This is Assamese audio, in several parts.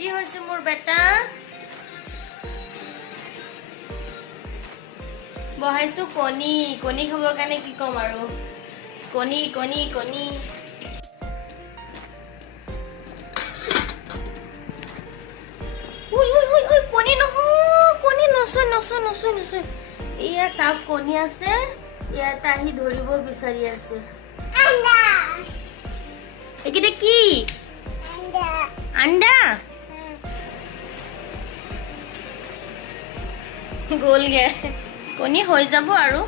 কি হৈছে মোৰ বেটা বহাইছো কণী কণী খাবৰ কাৰণে কি কম আৰু কণী কণী কণী কণী নহয় কণী নচয় নচয় নচয় নচয় এয়া চাওক কণী আছে ইয়াত আহি ধৰিব বিচাৰি আছে এইকেইটা কি আণ্ডা গ'লগে কণী হৈ যাব আৰু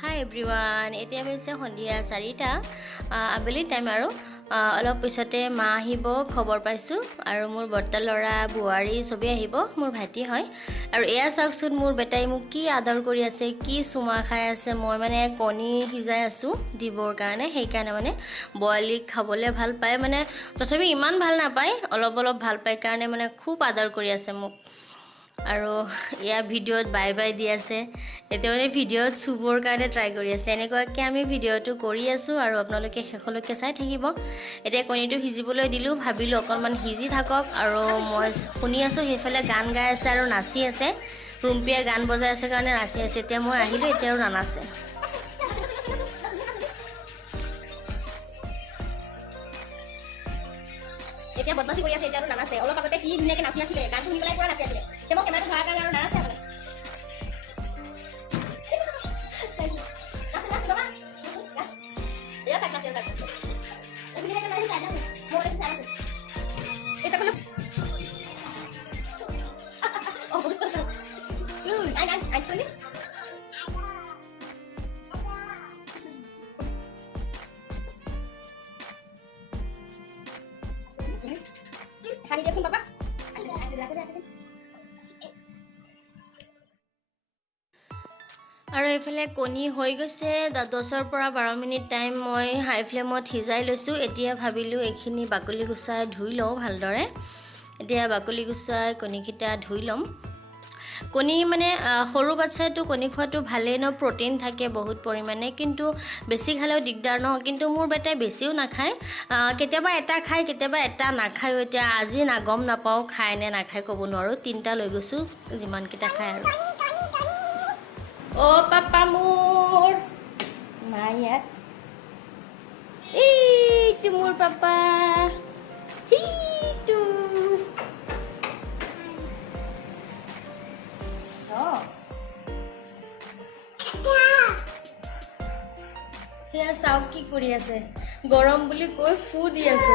হাই এভৰিৱান এতিয়া হৈছে সন্ধিয়া 4টা আবেলি টাইম আৰু অলপ পিছতে মা আহিব খবৰ পাইছোঁ আৰু মোৰ বৰ্তা ল'ৰা বোৱাৰী চবেই আহিব মোৰ ভাইটি হয় আৰু এয়া চাওকচোন মোৰ বেটাই মোক কি আদৰ কৰি আছে কি চুমা খাই আছে মই মানে কণী সিজাই আছোঁ দিবৰ কাৰণে সেইকাৰণে মানে বইল খাবলৈ ভাল পায় মানে তথাপি ইমান ভাল নাপায় অলপ অলপ ভাল পায় কাৰণে মানে খুব আদৰ কৰি আছে মোক আৰু এয়া ভিডিঅ'ত বাই বাই দি আছে এতিয়া মানে ভিডিঅ'ত চুবৰ কাৰণে ট্ৰাই কৰি আছে এনেকুৱাকৈ আমি ভিডিঅ'টো কৰি আছোঁ আৰু আপোনালোকে শেষলৈকে চাই থাকিব এতিয়া কণীটো সিজিবলৈ দিলোঁ ভাবিলোঁ অকণমান সিজি থাকক আৰু মই শুনি আছোঁ সেইফালে গান গাই আছে আৰু নাচি আছে ৰুম্পীয়ে গান বজাই আছে কাৰণে নাচি আছে এতিয়া মই আহিলোঁ এতিয়া আৰু নানাচে এতিয়া বদমাছি কৰি আছে এতিয়া আৰু নানাচে অলপ আগতে কি ধুনীয়াকৈ নাচি আছিলে গান শুনি পেলাই পুৰা নাচি আছিলে এতিয়া মই কেমেৰাটো ধৰাৰ কাৰণে আৰু নানাচে মানে আৰু এইফালে কণী হৈ গৈছে 10 পৰা 12 মিনিট টাইম মই হাই ফ্লেমত সিজাই লৈছোঁ এতিয়া ভাবিলোঁ এইখিনি বাকলি গুচাই ধুই লওঁ ভালদৰে এতিয়া বাকলি গুচাই কণীকেইটা ধুই ল'ম কণী মানে সৰু বাচ্ছাটো কণী খোৱাটো ভালেই ন প্ৰটিন থাকে বহুত পৰিমাণে কিন্তু বেছি খালেও দিগদাৰ নহয় কিন্তু মোৰ বেটাই বেছিও নাখায় কেতিয়াবা এটা খায় কেতিয়াবা এটা নাখায় এতিয়া আজি গম নাপাওঁ খায় নে নাখায় ক'ব নোৱাৰোঁ 3টা লৈ গৈছোঁ যিমানকেইটা খায় আৰু অ' পাপা মোৰ নাই ইয়াত এইটো মোৰ পাপা সেইটো সেয়া চাওক কি কৰি আছে গৰম বুলি কৈ ফু দি আছে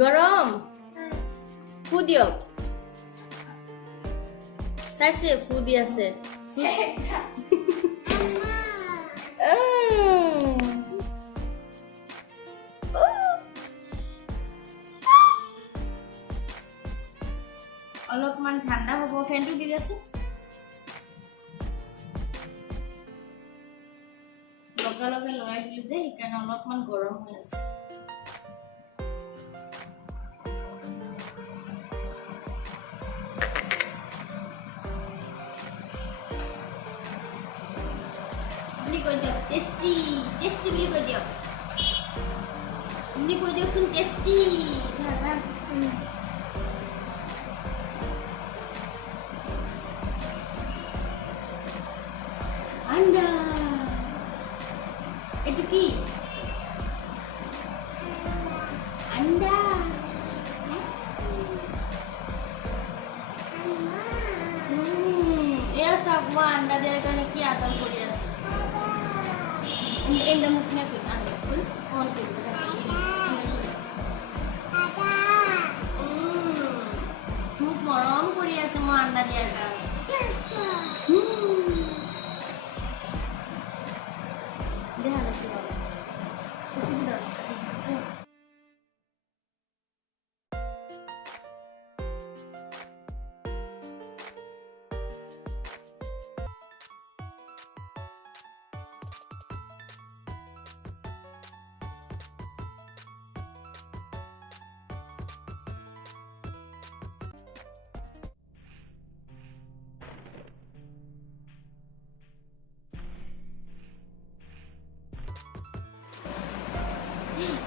গৰম ফু দিয়ক চাইছে ফু দি আছে অলপমান ঠাণ্ডা হ'ব ফেনটো দি আছো লগে লগে লগাই দিলো যে সেইকাৰণে অলপমান গৰম হৈ আছে টেষ্টি টেষ্টি বুলি কৈ দিয়ক আপুনি কৈ দিয়কচোন টেষ্টি আণ্ডা এইটো কি আণ্ডা এয়া চাওক মই আণ্ডা দিয়াৰ কাৰণে কি আদৰ কৰি আছো in the mukna put on to muk morom kori ase mo anda diar karone deha lagse baba kasi dos kasi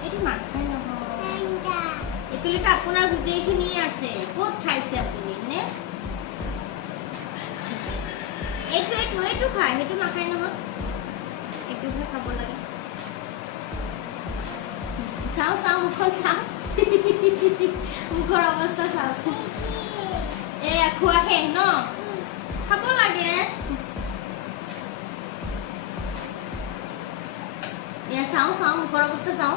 এইটো নাখাই নহয় এতুলিকা আপোনাৰ গোটেইখিনি আছে ক'ত খাইছে আপুনি নে এইটো খাই সেইটো নাখায় নহয় এইটোহে খাব লাগে চাওঁ মুখখন চাওঁ মুখৰ অৱস্থা চাওঁ খোৱা শেষ ন খাব লাগে চাওঁ মুখৰ অৱস্থা চাওঁ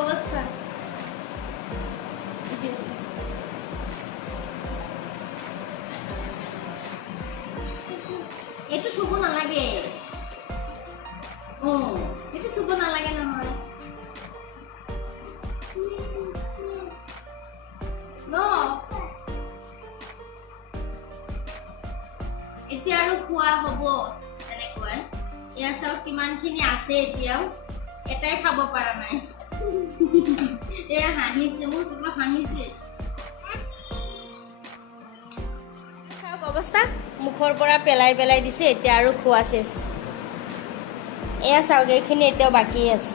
অৱস্থা এইটো চুব নালাগে এইটো চুব নালাগে নহয় এতিয়া আৰু খোৱা হ'ব তেনেকৈ এয়া চাওক কিমানখিনি আছে এতিয়াও এটাই খাব পৰা নাই এয়া হাঁহিছে মোৰ পাপা হাঁহিছে চাওক অৱস্থা মুখৰ পৰা পেলাই দিছে এতিয়া আৰু খোৱা চেচ এয়া চাওক এইখিনি এতিয়াও বাকী আছে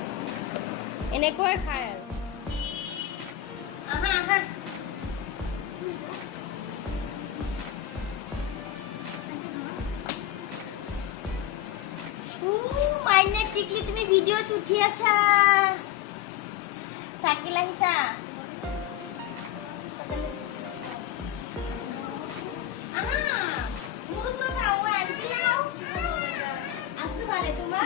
এনেকৈ খায় আৰু আহা মাইনে টিকলি তুমি ভিডিঅ'ত উঠি আছা চাকিল আহিছা আছো ভালে তোমাৰ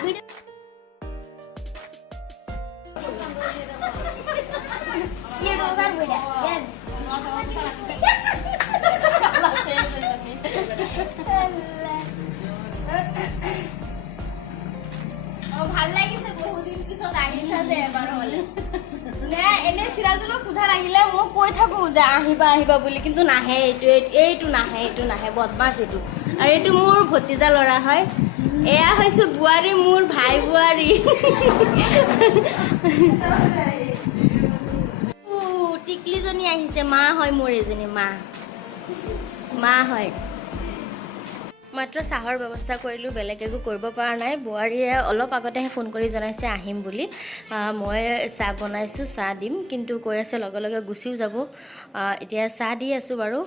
ভাল লাগিছে বহুদিন পিছত আহিছা যে এবাৰ হলে নে এনে চিৰাজুলক সোধা লাগিলে মই কৈ থাকো যে আহিবা বুলি কিন্তু নাহে এইটো নাহে বদমাছ এইটো আৰু এইটো মোৰ ভতিজা ল'ৰা হয় এয়া হৈছে বোৱাৰী মোৰ ভাই বোৱাৰী টিকলিজনী আহিছে মা হয় মোৰ এজনী মা হয় মাত্ৰ চাহৰ ব্যৱস্থা কৰিলোঁ বেলেগ একো কৰিব পৰা নাই বোৱাৰীয়ে অলপ আগতেহে ফোন কৰি জনাইছে আহিম বুলি মই চাহ বনাইছোঁ চাহ দিম কিন্তু কৈ আছে লগে গুচিও যাব এতিয়া চাহ দি আছোঁ বাৰু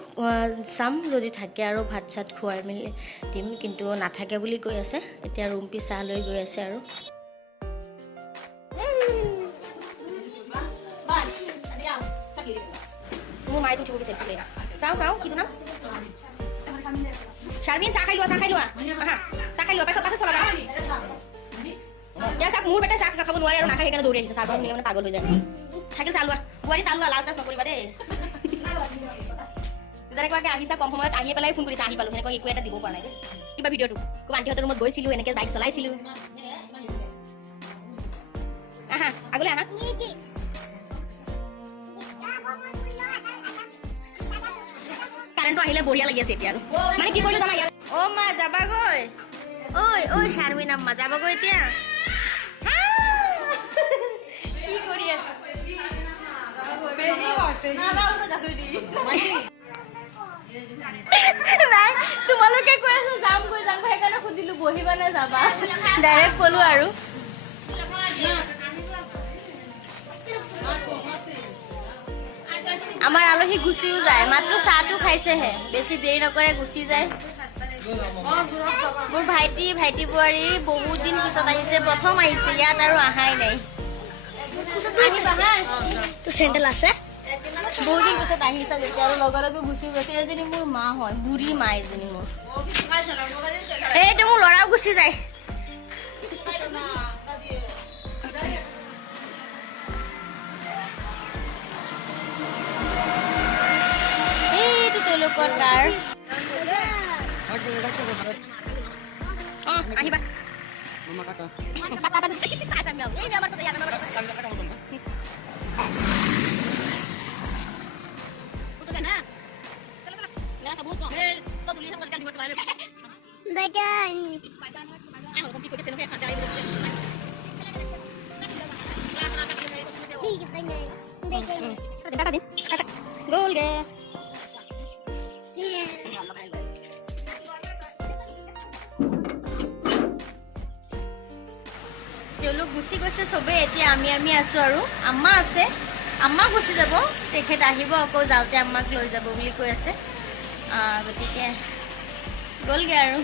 চাম যদি থাকে আৰু ভাত চাত খুৱাই মেলি দিম কিন্তু নাথাকে বুলি কৈ আছে এতিয়া ৰুম্পি চাহ লৈ গৈ আছে আৰু মোৰ মায়ে উঠিব বিচাৰিছিলে চাওঁ কি নাম শাৰমিন চাহ খাই লোৱা চাহ খাই লোৱা পাছত চলাবা চাক মোৰ বেটা চাহ খাব নোৱাৰে আৰু নাখায় সেইকাৰণে দৌৰি আহিছে চাহ মানে পাগল হৈ যায় চাইকেল চালোৱা বোৱাৰী চালোৱা লাজ নকৰিবা দেই যেনেকুৱাকৈ আহিছা কম সময়ত আহি পেলাই ফোন কৰিছে আহি পালোঁ সেনেকৈ একো এটা দিব পৰা নাই কিবা ভিডিঅ'টো ক'ব আণ্টিহঁতৰ ৰুমত গৈছিলোঁ এনেকৈ বাইক চলাইছিলোঁ আহা আগলৈ আহা কাৰেণ্টটো আহিলে বঢ়িয়া লাগি আছে এতিয়া আৰু মানে কি কৰিলোঁ জানা অ' মা যাবাগৈ ঐ শাৰমিন আম্মা যাবাগৈ এতিয়া কি কৰি আছা নাই তোমালোকে কৈ আছো যাম সেইকাৰণে সুধিলোঁ বহিবা নে যাবা ডাইৰেক্ট ক'লোঁ আৰু আমাৰ আলহী গুচিও যায় মাত্ৰ চাহটো খাইছেহে বেছি দেৰি নকৰে গুচি যায় মোৰ ভাইটি বোৱাৰী বহুত দিন পিছত আহিছে প্ৰথম আহিছে ইয়াত আৰু অহাই নাই তো চেণ্ডেল আছে বহুত দিন পিছত আহিছে যেতিয়া আৰু লগে গুচি গৈছে এজনী মোৰ মা হয় বুঢ়ী মা এজনী মোৰ এইটো মোৰ ল'ৰাও গুচি যায় এইটো তেওঁলোকৰ কাৰ আহিবা Gol ke? তেওঁলোক গুচি গৈছে চবেই এতিয়া আমি আছোঁ আৰু আম্মা আছে আম্মা গুচি যাব তেখেত আহিব আকৌ যাওঁতে আম্মাক লৈ যাব বুলি কৈ আছে গতিকে গ'লগৈ আৰু